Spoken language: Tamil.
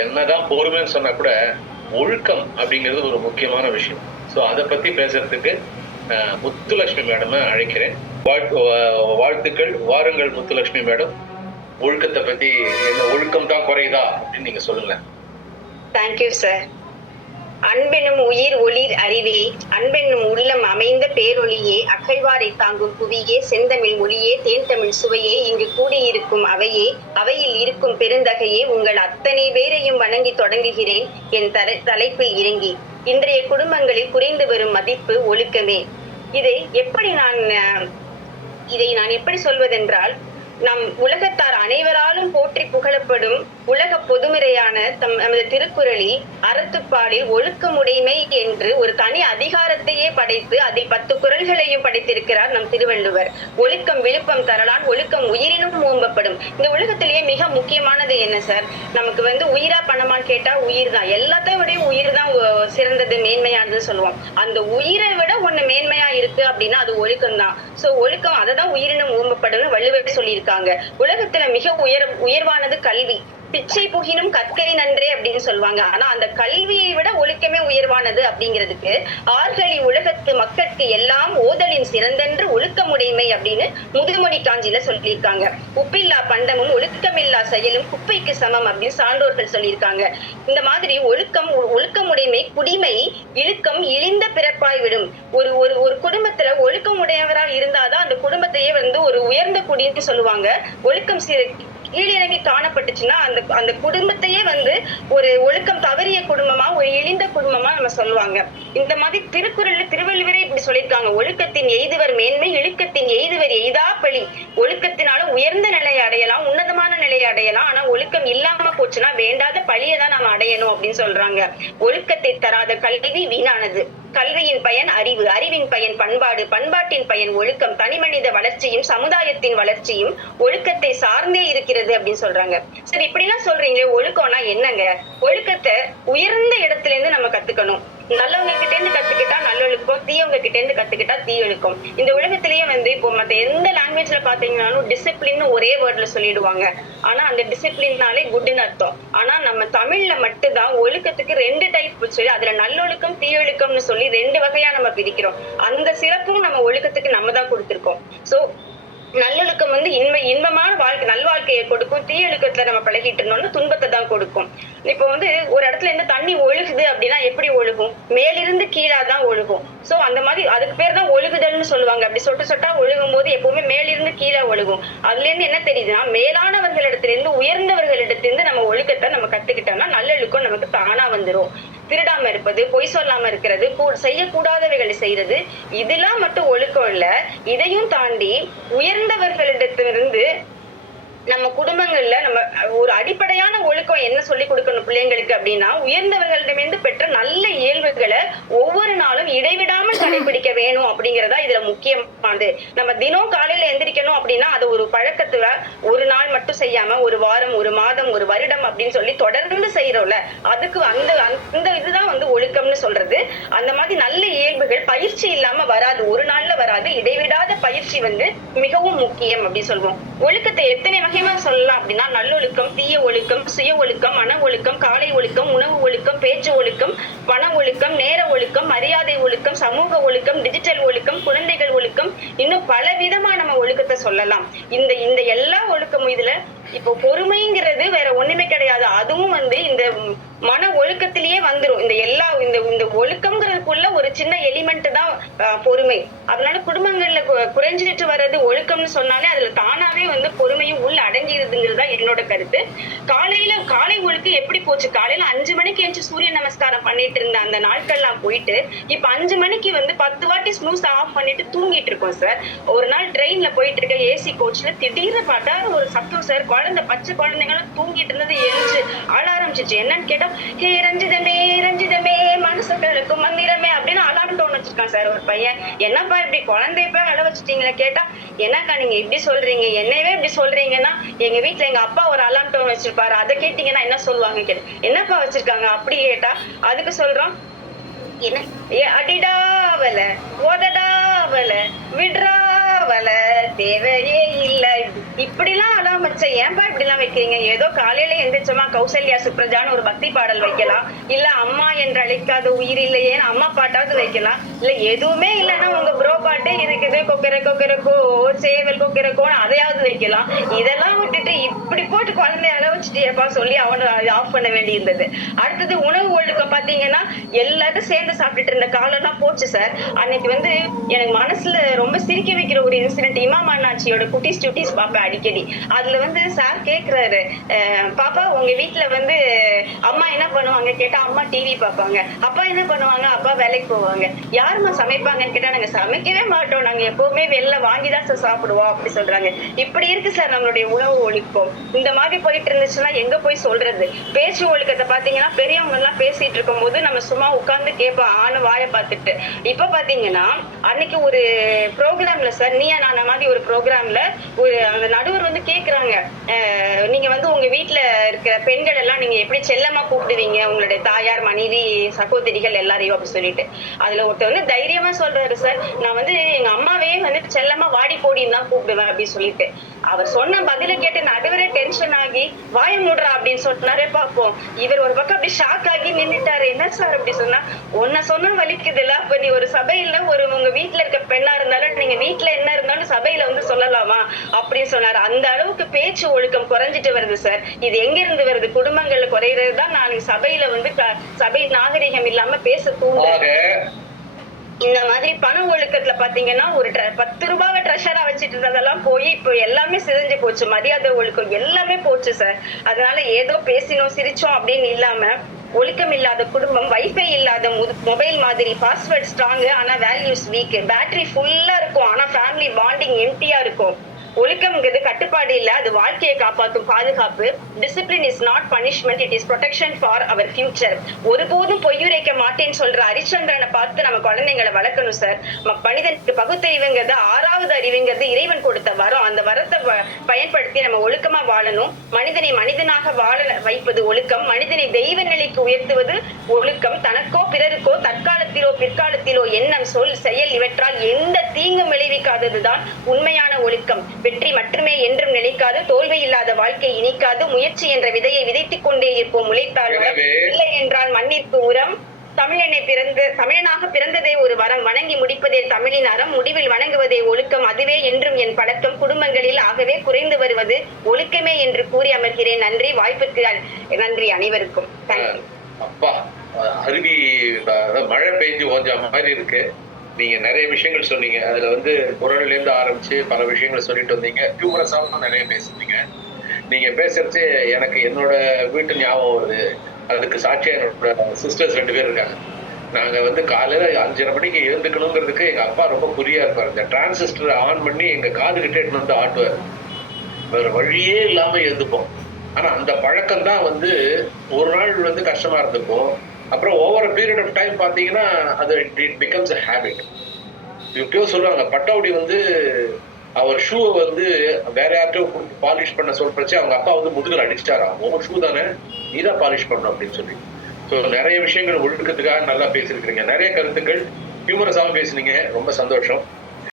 என்னதான் பொறுமைன்னு சொன்னா கூட ஒழுக்கம் அப்படிங்கிறது ஒரு முக்கியமான விஷயம். ஸோ அதை பத்தி பேசுறதுக்கு முத்துலட்சுமி மேடம் அழைக்கிறேன். வாழ்த்துக்கள். வாருங்கள் முத்துலட்சுமி மேடம். ஒழுக்கத்தை பத்தி என்ன, ஒழுக்கம் தான் குறையுதா அப்படின்னு நீங்க சொல்லுங்க. Thank you sir. அன்பெனும் உயிர் ஒளிர் அறிவே, அன்பெனும் உள்ளம் அமைந்த பேரொளியே, அகழ்வாரை தாங்கும் புவியே, செந்தமிழ் மொழியே, தேன் தமிழ் சுவையே, இங்கு கூடியிருக்கும் அவையே, அவையில் இருக்கும் பெருந்தகையே, உங்கள் அத்தனை பேரையும் வணங்கி தொடங்குகிறேன் என் தலைப்பில் இறங்கி. இன்றைய குடும்பங்களில் குறைந்து வரும் மதிப்பு ஒழுக்கமே. இதை நான் எப்படி சொல்வதென்றால், நம் உலகத்தார் அனைவராலும் போற்றி புகழப்படும் உலக பொதுமுறையான நமது திருக்குறளில் அறத்துப்பாலில் ஒழுக்கமுடைமை என்று ஒரு தனி அதிகாரத்தையே படைத்து அதில் 10 குறள்களையும் படைத்திருக்கிறார் நம் திருவள்ளுவர். ஒழுக்கம் விழுப்பம் தரலான், ஒழுக்கம் உயிரினும் ஓம்பப்படும். இந்த உலகத்திலேயே மிக முக்கியமானது என்ன சார்? நமக்கு உயிரா பணமான்னு கேட்டா உயிர் தான். எல்லாத்தையும் விட உயிர் தான் சிறந்தது, மேன்மையானது சொல்லுவோம். அந்த உயிரை விட ஒண்ணு மேன்மையா இருக்கு அப்படின்னா அது ஒழுக்கம் தான். சோ ஒழுக்கம், அதை தான் உயிரினும் ஓம்பப்படும் வள்ளுவர் சொல்லியிருக்காங்க. உலகத்துல மிக உயர்வானது கல்வி. பிச்சை புகினும் கற்கரி நன்றே அப்படின்னு சொல்லுவாங்க. ஆனா அந்த கல்வியை விட ஒழுக்கமே உயர்வானது அப்படிங்கிறதுக்கு ஆர்களி உலகத்து மக்களுக்கு எல்லாம் ஓதலின் சிறந்தென்று ஒழுக்கமுடைமை அப்படின்னு முதுமொழி காஞ்சியில சொல்லியிருக்காங்க. உப்பில்லா பண்டமும் ஒழுக்கமில்லா செயலும் குப்பைக்கு சமம் அப்படின்னு சான்றோர்கள் சொல்லியிருக்காங்க. இந்த மாதிரி ஒழுக்கமுடைமை குடிமை இழுக்கம் இழிந்த பிறப்பாய் விடும். ஒரு குடும்பத்துல ஒழுக்கம் உடையவரால் இருந்தாதான் அந்த குடும்பத்தையே ஒரு உயர்ந்த குடின்னு சொல்லுவாங்க. ஒழுக்கம் கீழிறங்கி காணப்பட்டுச்சுன்னா அந்த குடும்பத்தையே ஒரு ஒழுக்கம் தவறிய குடும்பமா, ஒரு இழிந்த குடும்பமா நம்ம சொல்லுவாங்க. இந்த மாதிரி திருக்குறள்ல திருவள்ளுவரே இப்படி சொல்லியிருக்காங்க. ஒழுக்கத்தின் எய்துவர் மேன்மை, இழுக்கத்தின் எய்துவர் எய்தா பழி. ஒழுக்கத்தினால உயர்ந்த நிலையை அடையலாம், உன்னதமான நிலையை அடையலாம். ஆனா ஒழுக்கம் இல்லாம போச்சுன்னா வேண்டாத பழியை தான் நம்ம அடையணும் அப்படின்னு சொல்றாங்க. ஒழுக்கத்தை தராத கல்வி வீணானது. கல்வியின் பயன் அறிவு, அறிவின் பயன் பண்பாடு, பண்பாட்டின் பயன் ஒழுக்கம். தனிமனித வளர்ச்சியும் சமுதாயத்தின் வளர்ச்சியும் ஒழுக்கத்தை சார்ந்தே இருக்கிறது அப்படின்னு சொல்றாங்க. சரி, இப்படி எல்லாம் சொல்றீங்களே, ஒழுக்கம்னா என்னங்க? ஒழுக்கத்தை உயர்ந்த இடத்துல இருந்து நம்ம கத்துக்கணும். நல்லவங்க கிட்ட இருந்து கத்துக்கிட்டா நல்லொழுக்கம், தீயவங்க கிட்ட இருந்து கத்துக்கிட்டா தீயொழுக்கம். இந்த உலகத்திலேயே இப்போ மத்த எந்த லாங்குவேஜ்ல பாத்தீங்கன்னாலும் டிசிப்ளின் ஒரே வேர்ட்ல சொல்லிடுவாங்க. ஆனா அந்த டிசிப்ளின்னாலே குட்னு அர்த்தம். ஆனா நம்ம தமிழ்ல மட்டும்தான் ஒழுக்கத்துக்கு 2 டைப் சொல்லி அதுல நல்லொழுக்கம் தீயொழுக்கம்னு சொல்லி 2 வகையா நம்ம பிரிக்கிறோம். அந்த சிறப்பும் நம்ம ஒழுக்கத்துக்கு நம்ம தான் கொடுத்திருக்கோம். சோ நல்லொழுக்கம் இன்பமான வாழ்க்கை, நல்வாழ்க்கையை கொடுக்கும். தீயொழுக்கத்துல நம்ம பழகிட்டு இருந்தோம்னா துன்பத்தை தான் கொடுக்கும். இப்போ ஒரு இடத்துல இருந்து தண்ணி ஒழுகுது அப்படின்னா எப்படி ஒழுகும்? மேலிருந்து கீழாதான் ஒழுகும். சோ அந்த மாதிரி அதுக்கு பேர் தான் ஒழுகுதல்னு சொல்லுவாங்க. அப்படி சொட்டு சொட்டா ஒழுகும் போது எப்பவுமே மேலிருந்து கீழே ஒழுகும். அதுல இருந்து என்ன தெரியுதுன்னா, மேலானவர்களிடத்திலிருந்து உயர்ந்தவர்களிடத்திலிருந்து நம்ம ஒழுக்கத்தை நம்ம கத்துக்கிட்டோம்னா நல்லொழுக்கம் நமக்கு தானா வந்துரும். திருடாம இருப்பது, பொய் சொல்லாம இருக்கிறது, செய்யக்கூடாதவைகளை செய்யறது, இதெல்லாம் மட்டும் ஒழுக்கம் இல்ல. இதையும் தாண்டி உயர்ந்தவர்களிடத்திலிருந்து நம்ம குடும்பங்கள்ல நம்ம ஒரு அடிப்படையான ஒழுக்கம் என்ன சொல்லி கொடுக்கணும் பிள்ளைங்களுக்கு அப்படின்னா, உயர்ந்தவர்களிடமிருந்து பெற்ற நல்ல இயல்புகளை ஒவ்வொரு நாளும் இடைவிடாமல் கடைபிடிக்க வேணும் அப்படிங்கறதா இதுல முக்கியமானது. நம்ம தினம் காலையில எந்திரிக்கணும் அப்படின்னா அது ஒரு பழக்கத்துல ஒரு நாள் மட்டும் செய்யாம ஒரு வாரம், ஒரு மாதம், ஒரு வருடம் அப்படின்னு சொல்லி தொடர்ந்து செய்யறோம்ல, அதுக்கு அந்த இதுதான் ஒழுக்கம்னு சொல்றது. அந்த மாதிரி நல்ல இயல்புகள் பயிற்சி இல்லாம வராது, ஒரு நாள்ல வராது. இடைவிடாத பயிற்சி மிகவும் முக்கியம் அப்படின்னு சொல்லுவோம். ஒழுக்கத்தை எத்தனை வகையா சொல்லலாம் அப்படின்னா, நல்லொழுக்கம், தீய ஒழுக்கம், சுய ஒழுக்கம், மன ஒழுக்கம், காலை ஒழுக்கம், உணவு ஒழுக்கம், பேச்சு ஒழுக்கம், பண ஒழுக்கம், நேர ஒழுக்கம், மரியாதை ஒழுக்கம், சமூக ஒழுக்கம், டிஜிட்டல் ஒழுக்கம், குழந்தைகள் ஒழுக்கம், இன்னும் பல விதமா நம்ம ஒழுக்கத்தை சொல்லலாம். இந்த எல்லா ஒழுக்கமும் இதுல இப்போ பொறுமைங்கிறது வேற ஒண்ணுமே கிடையாது. அதுவும் இந்த மன ஒழுக்கத்திலேயே வந்துரும். இந்த ஒழுக்கம்ங்கிறதுக்குள்ள ஒரு சின்ன எலிமெண்ட் தான் பொறுமை. அதனால குடும்பங்கள்ல குறைஞ்சிட்டு வர்றது ஒழுக்கம்னு சொன்னாலே அதுல தானாவே பொறுமையும் உள்ள அடங்கிடுதுங்கிறதா என்னோட கருத்து. காலை ஒழுக்கம் எப்படி போச்சு? காலையில 5 மணிக்கு எழுந்து சூரிய நமஸ்காரம் பண்ணிட்டு இருந்த அந்த நாட்கள்லாம் போயிட்டு இப்ப 5 மணிக்கு 10 வாட்டி ஸ்னூஸ் ஆஃப் பண்ணிட்டு தூங்கிட்டு இருக்கோம் சார். ஒரு நாள் ட்ரெயின்ல போயிட்டு இருக்க ஏசி கோச்ல திடீர்னு பார்த்தா ஒரு சத்தம் சார். பச்சை குழந்தைங்களும் தூங்கிட்டு இருந்தது எழுந்து ஆள ஆரம்பிச்சிச்சு. என்னன்னு கேட்டா, ஹே ரஞ்சிதமே ரஞ்சிதமே மனசுகளுக்கு மந்திரமே அப்படின்னு அலாரம் டோன் வச்சிருக்கான் சார் ஒரு பையன். என்னப்பா இப்படி குழந்தைய போய் அழ வச்சுட்டீங்களா? கேட்டா, என்னக்கா நீங்க இப்படி சொல்றீங்க, என்னவே இப்படி சொல்றீங்கன்னா, எங்க வீட்டுல எங்க அப்பா ஒரு அலாரம் டோன் வச்சிருப்பாரு, அதை கேட்டீங்கன்னா என்ன சொல்லுவாங்க கேட்டு, என்னப்பா வச்சிருக்காங்க அப்படி கேட்டா, அதுக்கு சொல்றோம், என்ன அடிடாவல ஓதடாவல விட்ராவல கவலை தேவையே இல்ல. இப்படிலாம் அலாம் வச்ச ஏன்பா இப்படிலாம் வைக்கிறீங்க? ஏதோ காலையில எந்திரிச்சோமா கௌசல்யா சுப்ரஜான்னு ஒரு பக்தி பாடல் வைக்கலாம், இல்ல அம்மா என்று அழைக்காத உயிர் இல்லையே அம்மா பாட்டாவது வைக்கலாம், இல்ல எதுவுமே இல்லைன்னா உங்க ப்ரோ பாட்டே இருக்குது, கொக்கர கொக்கரக்கோ சேவல் கொக்கரக்கோன்னு அதையாவது வைக்கலாம். இதெல்லாம் விட்டுட்டு இப்படி போட்டு குழந்தைய அழ வச்சுட்டேப்பா சொல்லி அவனை ஆஃப் பண்ண வேண்டி இருந்தது. அடுத்தது உணவு ஒழுக்கம் பாத்தீங்கன்னா எல்லாரும் சேர்ந்து சாப்பிட்டுட்டு இருந்த காலம்லாம் போச்சு சார். அன்னைக்கு வந்து எனக்கு மனசுல ரொம்ப சிரிக்க வைக்கிற ஒரு இன்சிடென்ட், இமாம் அண்ணாச்சியோட குட்டீஸ் பார்ப்பேன் அடிக்கடி. அதுல வந்து சார் கேக்குறாரு, பாப்பா உங்க வீட்டுல வந்து அம்மா என்ன பண்ணுவாங்க கேட்டா அம்மா டிவி பார்ப்பாங்க, அப்பா என்ன பண்ணுவாங்க அப்பா வேலைக்கு போவாங்க, யாருமா சமைப்பாங்கன்னு கேட்டா நாங்க சமைக்கவே மாட்டோம், நாங்க எப்பவுமே வெளில வாங்கிதான் சார் சாப்பிடுவோம் அப்படி சொல்றாங்க. இப்படி இருக்கு சார் நம்மளுடைய உணவு ஒழுக்கம். இந்த மாதிரி போயிட்டு இருந்துச்சுன்னா எங்க போய் சொல்றது? பேச்சு ஒழுக்கத்தை பாத்தீங்கன்னா பெரியவங்க எல்லாம் பேசிட்டு இருக்கும் போது நம்ம சும்மா உட்கார்ந்து கேட்போம் ஆணு வாயை பார்த்துட்டு. இப்ப பாத்தீங்கன்னா அன்னைக்கு ஒரு ப்ரோக்ராம்ல சார், நீயா நானா மாதிரி ஒரு ப்ரோக்ராம்ல ஒரு அந்த நடுவர் வந்து கேக்குறாங்க, நீங்க வந்து உங்க வீட்டுல இருக்கிற பெண்கள் எல்லாம் நீங்க எப்படி செல்லமா கூப்பிடுவீங்க, உங்களுடைய தாயார் மனைவி சகோதரிகள் எல்லாரையும் அப்படி சொல்லிட்டு. அதுல ஒருத்தர் வந்து தைரியமா சொல்றாரு, சார் நான் வந்து எங்க அம்மாவே வந்து செல்லமா வாடி போடின்னு தான் கூப்பிடுவேன் அப்படின்னு சொல்லிட்டு. அவர் சொன்ன பதில கேட்டு நடுவரே டென்ஷன் ஆகி வாய மூடுறா அப்படின்னு சொன்னாரே பாப்போம். இவர் ஒரு பக்கம் அப்படி ஷாக் ஆகி நின்னுட்டாரு. என்ன சார் அப்படி சொன்னா, உன்ன சொன்னா வலிக்குதுல்ல, அப்ப நீ ஒரு சபையில ஒரு உங்க வீட்டுல இருக்க பெண்ணா இருந்தாலும் நீங்க வீட்டுல என்ன இருந்தாலும் சபையில வந்து சொல்லலாமா அப்படின்னு சொன்னாரு. அந்த அளவுக்கு பேச்சு ஒழுக்கம் குறைஞ்சிட்டு வருது சார். இது எங்க இருந்து வருது? குடும்பங்கள்ல குறையிறது தான் நாளைக்கு சபையில வந்து சபை நாகரிகம் இல்லாம பேச தூண்டு. இந்த மாதிரி பண ஒழுக்கத்துல பாத்தீங்கன்னா ஒரு 10 ரூபாவை ட்ரெஷரா வச்சுட்டு இருந்ததெல்லாம் போய் இப்போ எல்லாமே சிதைஞ்சு போச்சு. மரியாதை ஒழுக்கம் எல்லாமே போச்சு சார். அதனால ஏதோ பேசினோம் சிரிச்சோம் அப்படின்னு இல்லாம, ஒழுக்கம் இல்லாத குடும்பம், வைஃபை இல்லாத மொபைல் மாதிரி பாஸ்வேர்ட் ஸ்ட்ராங் ஆனா வேல்யூஸ் வீக், பேட்டரி ஃபுல்லா இருக்கும் ஆனா ஃபேமிலி பாண்டிங் எம்டியா இருக்கும். ஒழுக்கம்ங்கிறது கட்டுப்பாடு இல்ல, அது வாழ்க்கையை காப்பாற்றும் பாதுகாப்பு. Discipline is not punishment, it is protection for our future. ஒருபோதும் பொய்யுரைக்க மாட்டேன்னு சொல்ற ஹரிச்சந்திரனை பார்த்து நம்ம குழந்தைங்களை வளர்க்கணும் சார். மனிதனுக்கு பகுத்தறிவுங்கிறது 6வது அறிவுங்கிறது இறைவன் கொடுத்த வரம். அந்த வரத்தை பயன்படுத்தி நம்ம ஒழுக்கமா வாழணும். மனிதனை மனிதனாக வாழ வைப்பது ஒழுக்கம், மனிதனை தெய்வ நிலைக்கு உயர்த்துவது ஒழுக்கம். தனக்கோ பிறருக்கோ தற்காலத்திலோ பிற்காலத்திலோ எண்ணம் சொல் செயல் இவற்றால் எந்த தீங்கும் விளைவிக்காததுதான் உண்மையான ஒழுக்கம். வெற்றி மட்டுமே என்றும் நிலைக்காது, தோல்வி இல்லாத வாழ்க்கை இனிக்காது. முயற்சி என்ற விதையை விதைத்துக் கொண்டே இருப்போம், முளைத்தால் இல்லை என்றால் மண்ணிற்கு உரம். தமிழனாக பிறந்ததே ஒரு வரம், வணங்கி முடிப்பதே தமிழின் அறம், முடிவில் வணங்குவதே ஒழுக்கம், அதுவே என்றும் என் பழக்கம். குடும்பங்களில் ஆகவே குறைந்து வருவது ஒழுக்கமே என்று கூறி அமர்கிறேன். நன்றி. வாய்ப்புக்கு நன்றி அனைவருக்கும். அப்பா அருவி மழை பெய்ஞ்சு ஓஞ்ச மாதிரி இருக்கு. நீங்க நிறைய விஷயங்கள் சொன்னீங்க. அதுல வந்து குரல்ல இருந்து ஆரம்பிச்சு பல விஷயங்கள் சொல்லிட்டு வந்தீங்க. ஹியூமரஸாவும் நிறைய பேசுனீங்க. நீங்க பேசுறச்சு எனக்கு என்னோட வீட்டு ஞாபகம் வருது. அதுக்கு சாட்சியா என்னோட சிஸ்டர்ஸ் 2 பேர் இருக்காங்க. நாங்க வந்து காலையில 5:30 மணிக்கு எழுந்துக்கணுங்கிறதுக்கு எங்க அப்பா ரொம்ப குறியா இருப்பாரு. இந்த டிரான்சிஸ்டர் ஆன் பண்ணி எங்க காது கிட்ட எடுத்து வந்து ஆட்டுவார். வேற வழியே இல்லாம எழுந்துப்போம். ஆனா அந்த பழக்கம் தான் வந்து ஒரு நாள் வந்து கஷ்டமா இருந்திருக்கும். அப்புறம் ஓவர் பீரியட் ஆஃப் டைம் பாத்தீங்கன்னா அது இட் பிகம்ஸ் அ ஹேபிட். இப்பயோ சொல்லுவாங்க, பட்டாவுடி வந்து அவர் ஷூவை வந்து வேற யார்ட்டும் பாலிஷ் பண்ண சொல்றச்சு அவங்க அப்பா வந்து முதுகுல அடிச்சிட்டாராம். உங்க ஷூ தானே, நீதான் பாலிஷ் பண்ணணும் அப்படின்னு சொல்லி. ஸோ நிறைய விஷயங்கள் ஒழுக்கத்துக்காக நல்லா பேசியிருக்கிறீங்க. நிறைய கருத்துக்கள் ஹியூமரஸாகவும் பேசுனீங்க. ரொம்ப சந்தோஷம்.